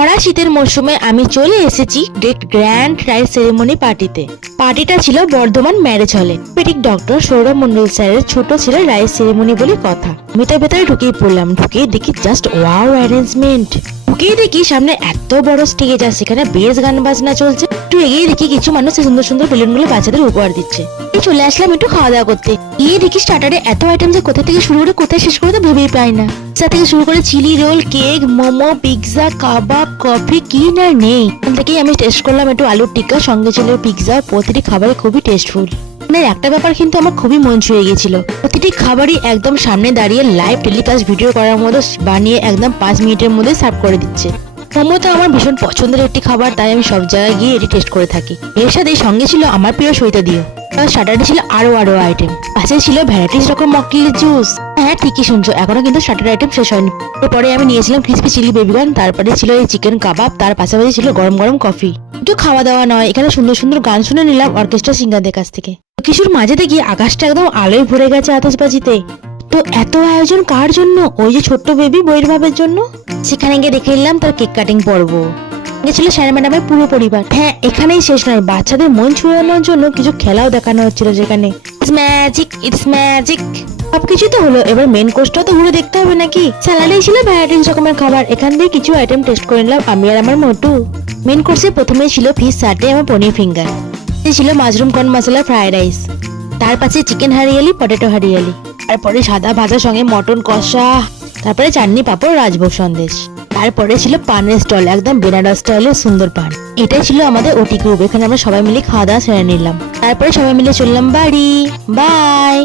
ভরা শীতের মরশুমে আমি চলে এসেছি গ্র্যান্ড রাইস সেরেমনি পার্টিতে। পার্টিটা ছিল বর্ধমান ম্যারেজ হলে। পেডিক ডক্টর সৌরভ মন্ডল স্যারের ছোট ছিল রাইস সেরেমনি বলে কথা। আমি তার ভেতরে ঢুকেই পড়লাম। ঢুকেই দেখি জাস্ট ওয়াও অ্যারেঞ্জমেন্ট। ঢুকেই দেখি সামনে এত বড় স্টেজ আর সেখানে বেশ গান বাজনা চলছে। একটু এগিয়ে দেখি কিছু মানুষ সুন্দর সুন্দর বেলুন গুলো বাচ্চাদের উপহার দিচ্ছে। চলে আসলাম একটু খাওয়া দাওয়া করতে। গিয়ে দেখি স্টার্টারে এত আইটেম যে কোথা থেকে শুরু করে কোথায় শেষ করে তো ভেবেই পাই না। থেকে শুরু করে chilli roll, cake, momo, pizza, kebab, coffee, কি না নেই। এখান থেকেই আমি টেস্ট করলাম একটু আলুর টিক্কা, সঙ্গে ছিল পিৎজা। প্রতিটি খাবারই খুবই টেস্টফুল। একটা ব্যাপার কিন্তু আমার খুবই মন ছুঁয়ে গেছিল। প্রতিটি খাবারই একদম সামনে দাঁড়িয়ে লাইভ টেলিকাস্ট ভিডিও করার মতো বানিয়ে একদম 5 মিনিটের মধ্যে সার্ভ করে দিচ্ছে। মোমো তো আমার ভীষণ পছন্দের একটি খাবার, তাই আমি সব জায়গায় গিয়ে এটি টেস্ট করে থাকি। এর সাথে সঙ্গে ছিল আমার প্রিয় সইতা দিও। স্টার্টারে ছিল আরো আইটেম। পাশে ছিল ভ্যারাইটিস রকম মকটেলের জুস। হ্যাঁ, ঠিকই শুনছো, এখনো কিন্তু স্টার্টার আইটেম শেষ হয়নি। এরপরে আমি নিয়েছিলাম ক্রিসপি চিলি বেবিকর্ন, তারপরে ছিল এই চিকেন কাবাব, তার পাশাপাশি ছিল গরম গরম কফি। একটু খাওয়া দাওয়া নয়, এখানে সুন্দর সুন্দর গান শুনে নিলাম অর্কেস্ট্রা সিঙ্গারদের কাছ থেকে। কিছুর মাঝে দেখি আকাশটা একদম আলোয় ভরে গেছে আতশবাজিতে। তো এত আয়োজন কার জন্য? ওই যে ছোট্ট বেবি বইয়ের ভাবের জন্য। সেখানে গিয়ে দেখে নিলাম তার কেক কাটিং পর্ব। ছিল স্যার ম্যাডামের পুরো পরিবার। হ্যাঁ, এখানেই শেষ নয়, বাচ্চাদের মন ছুঁয়ানোর জন্য কিছু খেলাও দেখানো হচ্ছিল যেখানে ইটস ম্যাজিক। সবকিছু তো হলো, এবার মেন কোর্সটাও তো ঘুরে দেখতে হবে নাকি। স্যালাডেই ছিল ভ্যারাইটিস রকমের খাবার। এখান থেকে কিছু আইটেম টেস্ট করে নিলাম আমি আর আমার মোটু। মেন কোর্সে প্রথমে ছিল ফিশ সাটে এবং পনির ফিঙ্গার। ছিল মাশরুম কর্ন মশলা ফ্রাইড রাইস। তার পাশে চিকেন হারিয়ালি, পটেটো হারিয়ালি। তারপরে সাদা ভাজার সঙ্গে মটন কষা। তারপরে চাটনি, পাঁপড়, রাজভোগ সন্দেশ। তারপরে ছিল পানের স্টল, একদম বেনারস স্টাইলের সুন্দর পান। এটাই ছিল আমাদের ওটি গ্রুপ। এখানে আমরা সবাই মিলে খাওয়া দাওয়া সেরে নিলাম। তারপরে সবাই মিলে চললাম বাড়ি। বাই।